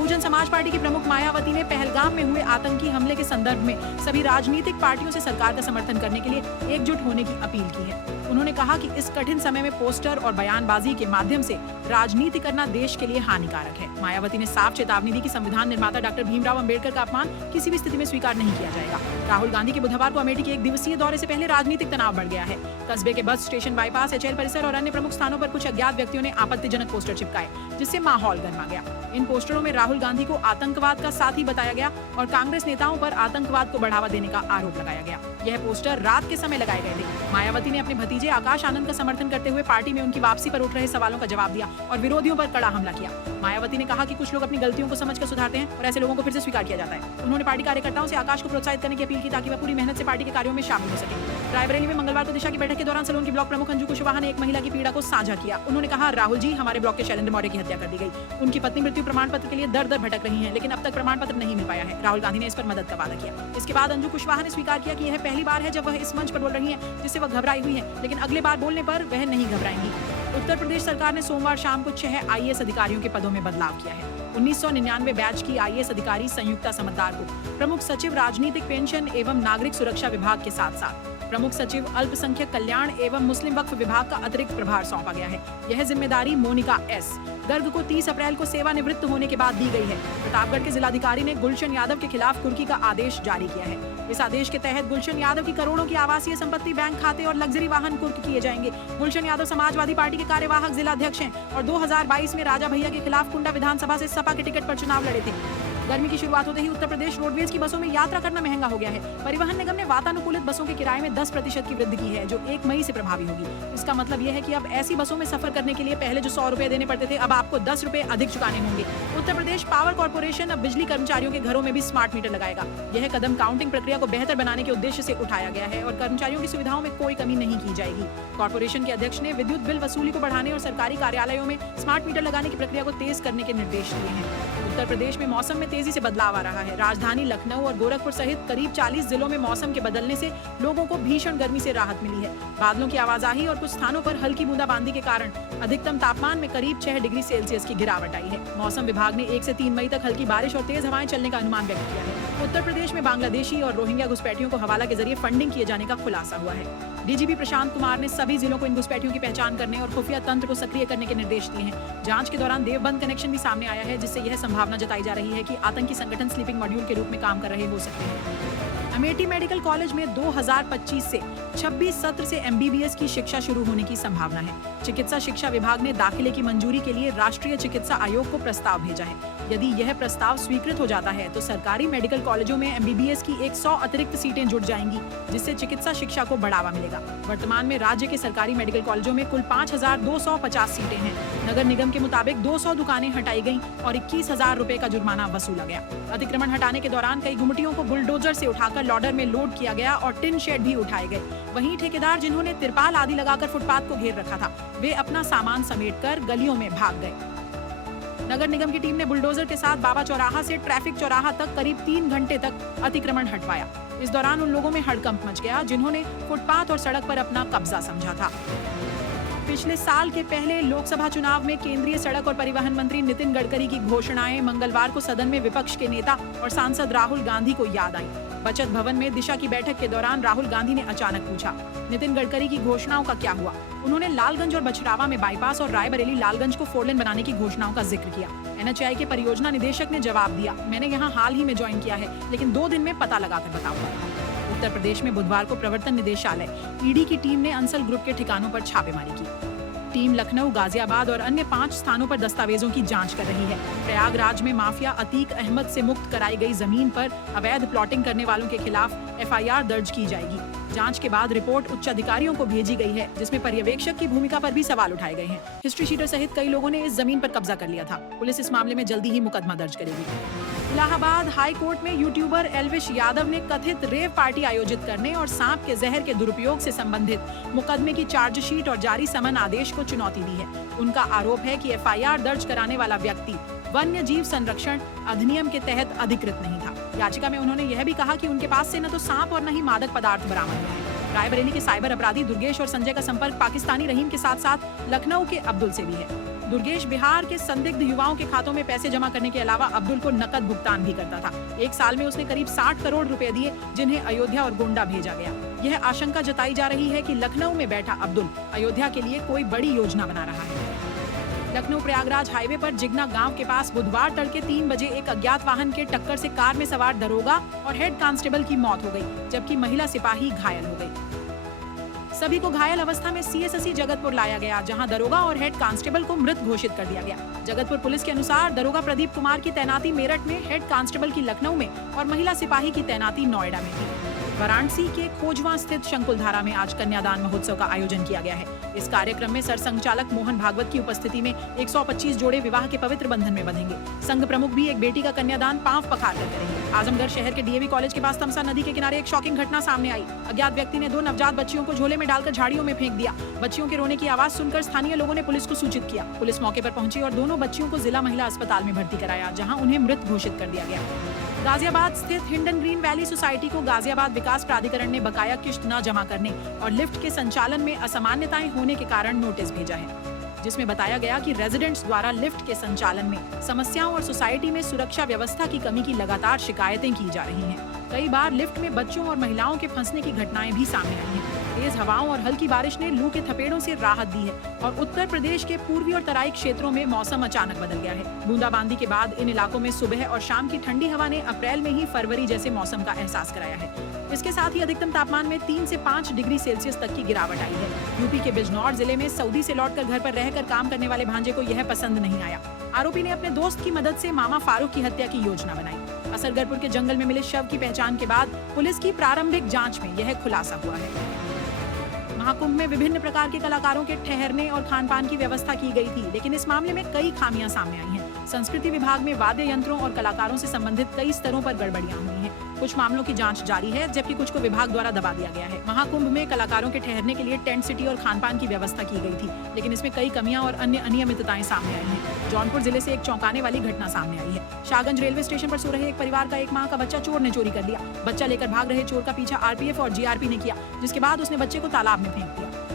Bahujan Samaj party की प्रमुख मायावती ने पहलगाम में हुए आतंकी हमले के संदर्भ में सभी राजनीतिक पार्टियों से सरकार का समर्थन करने के लिए एकजुट होने की अपील की है। उन्होंने कहा कि इस कठिन समय में पोस्टर और बयानबाजी के माध्यम से राजनीति करना देश के लिए हानिकारक है। मायावती ने साफ चेतावनी दी कि संविधान निर्माता डॉक्टर भीमराव अंबेडकर का अपमान किसी भी स्थिति में स्वीकार नहीं किया जाएगा। राहुल गांधी के बुधवार को अमेठी के एक दिवसीय दौरे से पहले राजनीतिक तनाव बढ़ गया है। कस्बे के बस स्टेशन, बाईपास, एचएल परिसर और अन्य प्रमुख स्थानों पर कुछ अज्ञात व्यक्तियों ने आपत्तिजनक पोस्टर चिपकाए, जिससे माहौल गर्मा गया। इन पोस्टरों में राहुल गांधी को आतंकवाद का साथी बताया गया और कांग्रेस नेताओं पर आतंकवाद को बढ़ावा देने का आरोप लगाया गया। यह पोस्टर रात के समय लगाए गए थे। मायावती ने अपने भतीजे आकाश आनंद का समर्थन करते हुए पार्टी में उनकी वापसी पर उठ रहे सवालों का जवाब दिया और विरोधियों पर कड़ा हमला किया। मायावती ने कहा कि कुछ लोग अपनी गलतियों को समझकर सुधारते हैं और ऐसे लोगों को फिर से स्वीकार किया जाता है। उन्होंने पार्टी कार्यकर्ताओं से आकाश को प्रोत्साहित करने की अपील की ताकि वह पूरी मेहनत से पार्टी के कार्यों में शामिल हो सके। रायबरेली में मंगलवार को दिशा की बैठक के दौरान सलोन की ब्लॉक प्रमुख अंजू कुशवाहा ने एक महिला की पीड़ा को साझा किया। उन्होंने कहा, राहुल जी, हमारे ब्लॉक के शैलेंद्र मौर्य की हत्या कर दी गई। उनकी पत्नी मृत्यु प्रमाण पत्र के लिए दर दर भटक रही है, लेकिन अब तक प्रमाण पत्र नहीं मिल पाया है। राहुल गांधी ने इस पर मदद का वादा किया। इसके बाद अंजू कुशवाहा ने स्वीकार किया कि यह पहली बार है जब वह इस मंच पर बोल रही है, जिससे वह घबराई हुई है, लेकिन अगले बार बोलने पर वह नहीं घबराएंगी। उत्तर प्रदेश सरकार ने सोमवार शाम को 6 आईएएस अधिकारियों के पदों में बदलाव किया है। 1999 बैच की आईएएस अधिकारी संयुक्ता समद्दार को प्रमुख सचिव राजनीतिक पेंशन एवं नागरिक सुरक्षा विभाग के साथ साथ प्रमुख सचिव अल्पसंख्यक कल्याण एवं मुस्लिम वक्फ विभाग का अतिरिक्त प्रभार सौंपा गया है। यह जिम्मेदारी मोनिका एस गर्ग को 30 अप्रैल को सेवानिवृत्त होने के बाद दी गई है। प्रतापगढ़ के जिलाधिकारी ने गुलशन यादव के खिलाफ कुर्की का आदेश जारी किया है। इस आदेश के तहत गुलशन यादव की करोड़ों की आवासीय संपत्ति, बैंक खाते और लग्जरी वाहन कुर्क किए जाएंगे। गुलशन यादव समाजवादी पार्टी के कार्यवाहक जिलाध्यक्ष हैं और 2022 में राजा भैया के खिलाफ कुंडा विधानसभा से सपा के टिकट पर चुनाव लड़े थे। गर्मी की शुरुआत होते ही उत्तर प्रदेश रोडवेज की बसों में यात्रा करना महंगा हो गया है। परिवहन निगम ने वातानुकूलित बसों के किराए में 10% की वृद्धि की है, जो 1 मई से प्रभावी होगी। इसका मतलब यह है कि अब ऐसी बसों में सफर करने के लिए पहले जो 100 रुपए देने पड़ते थे, अब आपको 10 रुपए अधिक चुकाने होंगे। उत्तर प्रदेश पावर कॉर्पोरेशन अब बिजली कर्मचारियों के घरों में भी स्मार्ट मीटर लगाएगा। यह कदम काउंटिंग प्रक्रिया को बेहतर बनाने के उद्देश्य से उठाया गया है और कर्मचारियों की सुविधाओं में कोई कमी नहीं की जाएगी। कॉर्पोरेशन के अध्यक्ष ने विद्युत बिल वसूली को बढ़ाने और सरकारी कार्यालयों में स्मार्ट मीटर लगाने की प्रक्रिया को तेज करने के निर्देश दिए हैं। उत्तर प्रदेश में मौसम में तेजी से बदलाव आ रहा है। राजधानी लखनऊ और गोरखपुर सहित करीब 40 जिलों में मौसम के बदलने से लोगों को भीषण गर्मी से राहत मिली है। बादलों की आवाजाही और कुछ स्थानों पर हल्की बूंदाबांदी के कारण अधिकतम तापमान में करीब 6 डिग्री सेल्सियस की गिरावट आई है। मौसम विभाग ने 1 से 3 मई तक हल्की बारिश और तेज हवाएं चलने का अनुमान व्यक्त किया है। उत्तर प्रदेश में बांग्लादेशी और रोहिंग्या घुसपैठियों को हवाला के जरिए फंडिंग किए जाने का खुलासा हुआ है। डीजीपी प्रशांत कुमार ने सभी जिलों को इन घुसपैठियों की पहचान करने और खुफिया तंत्र को सक्रिय करने के निर्देश दिए हैं। जांच के दौरान देवबंद कनेक्शन भी सामने आया है, जिससे यह संभावना जताई जा रही है कि आतंकी संगठन स्लीपिंग मॉड्यूल के रूप में काम कर रहे हो सकते हैं। अमेठी मेडिकल कॉलेज में 2025 से 26 सत्र से एमबीबीएस की शिक्षा शुरू होने की संभावना है। चिकित्सा शिक्षा विभाग ने दाखिले की मंजूरी के लिए राष्ट्रीय चिकित्सा आयोग को प्रस्ताव भेजा है। यदि यह प्रस्ताव स्वीकृत हो जाता है तो सरकारी मेडिकल कॉलेजों में एमबीबीएस की 100 अतिरिक्त सीटें जुड़ जाएंगी, जिससे चिकित्सा शिक्षा को बढ़ावा मिलेगा। वर्तमान में राज्य के सरकारी मेडिकल कॉलेजों में कुल 5250 सीटें हैं। नगर निगम के मुताबिक 200 दुकानें हटाई गईं और 21,000 रुपए का जुर्माना वसूला गया। अतिक्रमण हटाने के दौरान कई गुमटियों को बुलडोजर से उठाकर लॉडर में लोड किया गया और टिन शेड भी उठाए गए। वहीं ठेकेदार जिन्होंने तिरपाल आदि लगाकर फुटपाथ को घेर रखा था, वे अपना सामान समेटकर गलियों में भाग गए। नगर निगम की टीम ने बुलडोजर के साथ बाबा चौराहा से ट्रैफिक चौराहा तक करीब 3 घंटे तक अतिक्रमण हटवाया। इस दौरान उन लोगों में हड़कंप मच गया जिन्होंने फुटपाथ और सड़क पर अपना कब्जा समझा था। पिछले साल के पहले लोकसभा चुनाव में केंद्रीय सड़क और परिवहन मंत्री नितिन गडकरी की घोषणाएं मंगलवार को सदन में विपक्ष के नेता और सांसद राहुल गांधी को याद आई। बचत भवन में दिशा की बैठक के दौरान राहुल गांधी ने अचानक पूछा, नितिन गडकरी की घोषणाओं का क्या हुआ? उन्होंने लालगंज और बछरावा में बाईपास और रायबरेली लालगंज को 4 लेन बनाने की घोषणाओं का जिक्र किया। एनएचएआई के परियोजना निदेशक ने जवाब दिया, मैंने यहाँ हाल ही में ज्वाइन किया है, लेकिन 2 दिन में पता लगाकर बताऊंगा। उत्तर प्रदेश में बुधवार को प्रवर्तन निदेशालय ईडी की टीम ने अंसल ग्रुप के ठिकानों पर छापेमारी की। टीम लखनऊ, गाजियाबाद और अन्य 5 स्थानों पर दस्तावेजों की जांच कर रही है। प्रयागराज में माफिया अतीक अहमद से मुक्त कराई गई जमीन पर अवैध प्लॉटिंग करने वालों के खिलाफ एफआईआर दर्ज की जाएगी। जांच के बाद रिपोर्ट उच्च अधिकारियों को भेजी गई है, जिसमें पर्यवेक्षक की भूमिका पर भी सवाल उठाए गए हैं। हिस्ट्री शीटर सहित कई लोगों ने इस जमीन पर कब्जा कर लिया था। पुलिस इस मामले में जल्दी ही मुकदमा दर्ज करेगी। इलाहाबाद हाई कोर्ट में यूट्यूबर एल्विश यादव ने कथित रेव पार्टी आयोजित करने और सांप के जहर के दुरुपयोग से संबंधित मुकदमे की चार्जशीट और जारी समन आदेश को चुनौती दी है। उनका आरोप है कि एफआईआर दर्ज कराने वाला व्यक्ति वन्य जीव संरक्षण अधिनियम के तहत अधिकृत नहीं था। याचिका में उन्होंने यह भी कहा कि उनके पास से न तो सांप और न ही मादक पदार्थ बरामद हुए हैं। रायबरेली के साइबर अपराधी दुर्गेश और संजय का संपर्क पाकिस्तानी रहीम के साथ साथ लखनऊ के अब्दुल से भी है। दुर्गेश बिहार के संदिग्ध युवाओं के खातों में पैसे जमा करने के अलावा अब्दुल को नकद भुगतान भी करता था। एक साल में उसने करीब 60 करोड़ रुपए दिए, जिन्हें अयोध्या और गोंडा भेजा गया। यह आशंका जताई जा रही है कि लखनऊ में बैठा अब्दुल अयोध्या के लिए कोई बड़ी योजना बना रहा है। लखनऊ प्रयागराज हाईवे पर जिगना गांव के पास बुधवार तड़के 3 बजे एक अज्ञात वाहन के टक्कर से कार में सवार दरोगा और हेड कांस्टेबल की मौत हो गई, जबकि महिला सिपाही घायल हो गई। सभी को घायल अवस्था में सीएससी जगतपुर लाया गया, जहां दरोगा और हेड कांस्टेबल को मृत घोषित कर दिया गया। जगतपुर पुलिस के अनुसार दरोगा प्रदीप कुमार की तैनाती मेरठ में, हेड कांस्टेबल की लखनऊ में और महिला सिपाही की तैनाती नोएडा में थी। वाराणसी के खोजवा स्थित शंकुलधारा में आज कन्यादान महोत्सव का आयोजन किया गया है। इस कार्यक्रम में सरसंघचालक मोहन भागवत की उपस्थिति में 125 जोड़े विवाह के पवित्र बंधन में बंधेंगे। संघ प्रमुख भी एक बेटी का कन्यादान पांव पखार कर करेंगे। आजमगढ़ शहर के डीएवी कॉलेज के पास तमसा नदी के किनारे एक शॉकिंग घटना सामने आई। अज्ञात व्यक्ति ने 2 नवजात बच्चियों को झोले में डालकर झाड़ियों में फेंक दिया। बच्चियों के रोने की आवाज सुनकर स्थानीय लोगों ने पुलिस को सूचित किया। पुलिस मौके पर पहुंची और दोनों बच्चियों को जिला महिला अस्पताल में भर्ती कराया, जहां उन्हें मृत घोषित कर दिया गया। गाजियाबाद स्थित हिंडन ग्रीन वैली सोसाइटी को गाजियाबाद विकास प्राधिकरण ने बकाया किश्त न जमा करने और लिफ्ट के संचालन में असामान्यताएं होने के कारण नोटिस भेजा है, जिसमें बताया गया कि रेजिडेंट्स द्वारा लिफ्ट के संचालन में समस्याओं और सोसाइटी में सुरक्षा व्यवस्था की कमी की लगातार शिकायतें की जा रही हैं। कई बार लिफ्ट में बच्चों और महिलाओं के फंसने की घटनाएं भी सामने आई हैं। तेज हवाओं और हल्की बारिश ने लू के थपेड़ों से राहत दी है और उत्तर प्रदेश के पूर्वी और तराई क्षेत्रों में मौसम अचानक बदल गया है। बूंदाबांदी के बाद इन इलाकों में सुबह और शाम की ठंडी हवा ने अप्रैल में ही फरवरी जैसे मौसम का एहसास कराया है। इसके साथ ही अधिकतम तापमान में 3 से 5 डिग्री सेल्सियस तक की गिरावट आई है। यूपी के बिजनौर जिले में सऊदी से लौटकर घर पर रहकर काम करने वाले भांजे को यह पसंद नहीं आया। आरोपी ने अपने दोस्त की मदद से मामा फारूक की हत्या की योजना बनाई। असरगरपुर के जंगल में मिले शव की पहचान के बाद पुलिस की प्रारंभिक जांच में यह खुलासा हुआ है। महाकुंभ में विभिन्न प्रकार के कलाकारों के ठहरने और खान-पान की व्यवस्था की गई थी, लेकिन इस मामले में कई खामियां सामने आई हैं। संस्कृति विभाग में वाद्य यंत्रों और कलाकारों से संबंधित कई स्तरों पर गड़बड़ियां हुई हैं। कुछ मामलों की जांच जारी है, जबकि कुछ को विभाग द्वारा दबा दिया गया है। महाकुंभ में कलाकारों के ठहरने के लिए टेंट सिटी और खानपान की व्यवस्था की गई थी, लेकिन इसमें कई कमियां और अन्य अनियमितताएं सामने आई हैं। जौनपुर जिले से एक चौंकाने वाली घटना सामने आई है। शाहगंज रेलवे स्टेशन पर सो रहे एक परिवार का 1 माह का बच्चा चोर ने चोरी कर लिया। बच्चा लेकर भाग रहे चोर का पीछा आरपीएफ और जीआरपी ने किया, जिसके बाद उसने बच्चे को तालाब में फेंक दिया।